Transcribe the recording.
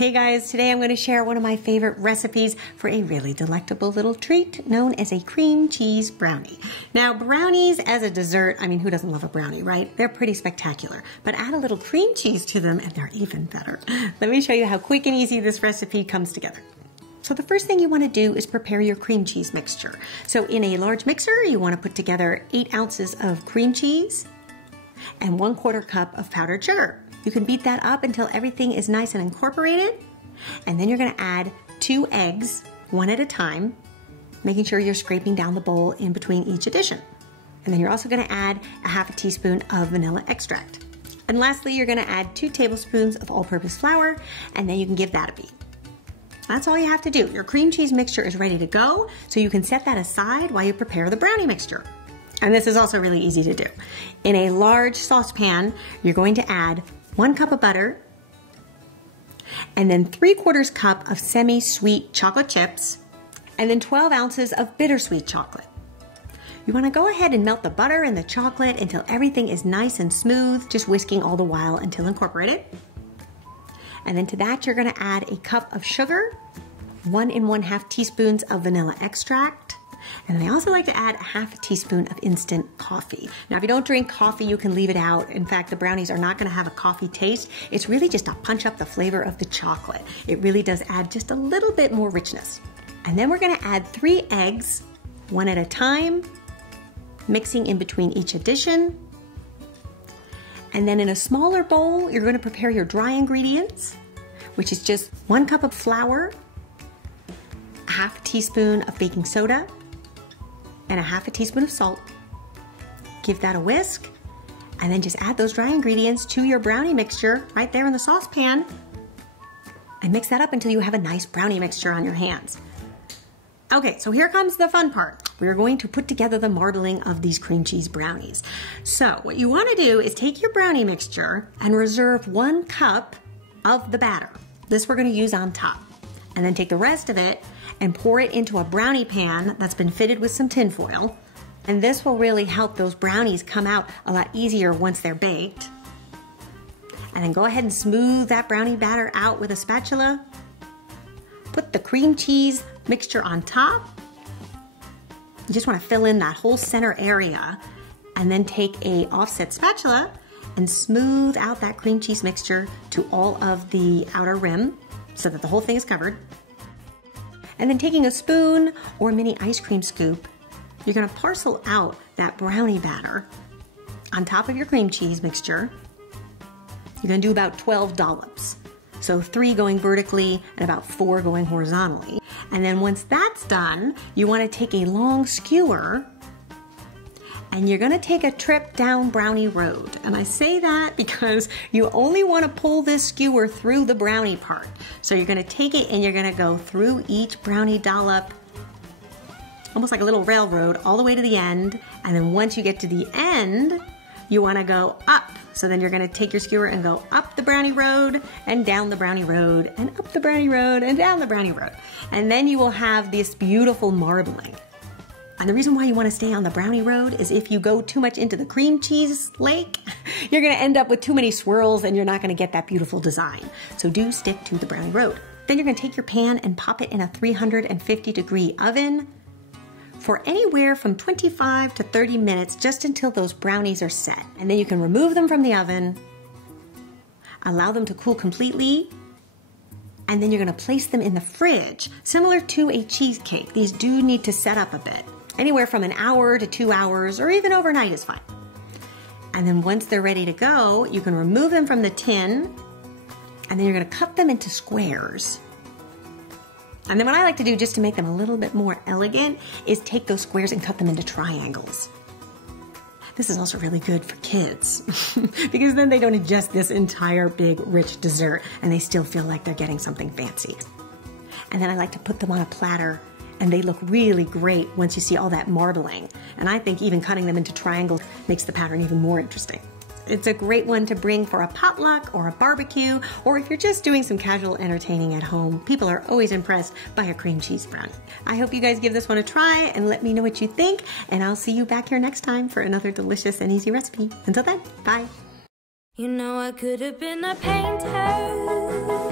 Hey guys, today I'm going to share one of my favorite recipes for a really delectable little treat known as a cream cheese brownie. Now brownies as a dessert, I mean who doesn't love a brownie, right? They're pretty spectacular, but add a little cream cheese to them and they're even better. Let me show you how quick and easy this recipe comes together. So the first thing you want to do is prepare your cream cheese mixture. So in a large mixer, you want to put together 8 ounces of cream cheese and 1/4 cup of powdered sugar. You can beat that up until everything is nice and incorporated. And then you're going to add 2 eggs, one at a time, making sure you're scraping down the bowl in between each addition. And then you're also going to add a 1/2 teaspoon of vanilla extract. And lastly, you're going to add 2 tablespoons of all-purpose flour, and then you can give that a beat. That's all you have to do. Your cream cheese mixture is ready to go, so you can set that aside while you prepare the brownie mixture. And this is also really easy to do. In a large saucepan, you're going to add 1 cup of butter, and then 3/4 cup of semi-sweet chocolate chips, and then 12 ounces of bittersweet chocolate. You want to go ahead and melt the butter and the chocolate until everything is nice and smooth, just whisking all the while until incorporated. And then to that, you're going to add a cup of sugar, 1 1/2 teaspoons of vanilla extract, and I also like to add a 1/2 teaspoon of instant coffee. Now, if you don't drink coffee, you can leave it out. In fact, the brownies are not going to have a coffee taste. It's really just to punch up the flavor of the chocolate. It really does add just a little bit more richness. And then we're going to add 3 eggs, one at a time, mixing in between each addition. And then in a smaller bowl, you're going to prepare your dry ingredients, which is just 1 cup of flour, a 1/2 teaspoon of baking soda, and a 1/2 teaspoon of salt. Give that a whisk, and then just add those dry ingredients to your brownie mixture right there in the saucepan, and mix that up until you have a nice brownie mixture on your hands. Okay, so here comes the fun part. We're going to put together the marbling of these cream cheese brownies. So what you want to do is take your brownie mixture and reserve 1 cup of the batter. This we're going to use on top. And then take the rest of it and pour it into a brownie pan that's been fitted with some tin foil. And this will really help those brownies come out a lot easier once they're baked. And then go ahead and smooth that brownie batter out with a spatula. Put the cream cheese mixture on top. You just want to fill in that whole center area, and then take a offset spatula and smooth out that cream cheese mixture to all of the outer rim so that the whole thing is covered. And then taking a spoon or mini ice cream scoop, you're going to parcel out that brownie batter on top of your cream cheese mixture. You're going to do about 12 dollops. So 3 going vertically and about 4 going horizontally. And then once that's done, you want to take a long skewer and you're going to take a trip down Brownie Road. And I say that because you only want to pull this skewer through the brownie part. So you're going to take it and you're going to go through each brownie dollop, almost like a little railroad, all the way to the end. And then once you get to the end, you want to go up. So then you're going to take your skewer and go up the brownie road and down the brownie road and up the brownie road and down the brownie road. And then you will have this beautiful marbling. And the reason why you want to stay on the brownie road is if you go too much into the cream cheese lake, you're going to end up with too many swirls and you're not going to get that beautiful design. So do stick to the brownie road. Then you're going to take your pan and pop it in a 350-degree oven for anywhere from 25 to 30 minutes, just until those brownies are set. And then you can remove them from the oven, allow them to cool completely, and then you're gonna place them in the fridge. Similar to a cheesecake, these do need to set up a bit. Anywhere from an hour to 2 hours, or even overnight is fine. And then once they're ready to go, you can remove them from the tin, and then you're gonna cut them into squares. And then what I like to do, just to make them a little bit more elegant, is take those squares and cut them into triangles. This is also really good for kids because then they don't ingest this entire big rich dessert and they still feel like they're getting something fancy. And then I like to put them on a platter, and they look really great once you see all that marbling. And I think even cutting them into triangles makes the pattern even more interesting. It's a great one to bring for a potluck or a barbecue, or if you're just doing some casual entertaining at home. People are always impressed by a cream cheese brownie. I hope you guys give this one a try and let me know what you think, and I'll see you back here next time for another delicious and easy recipe. Until then, bye. You know I could have been a painter.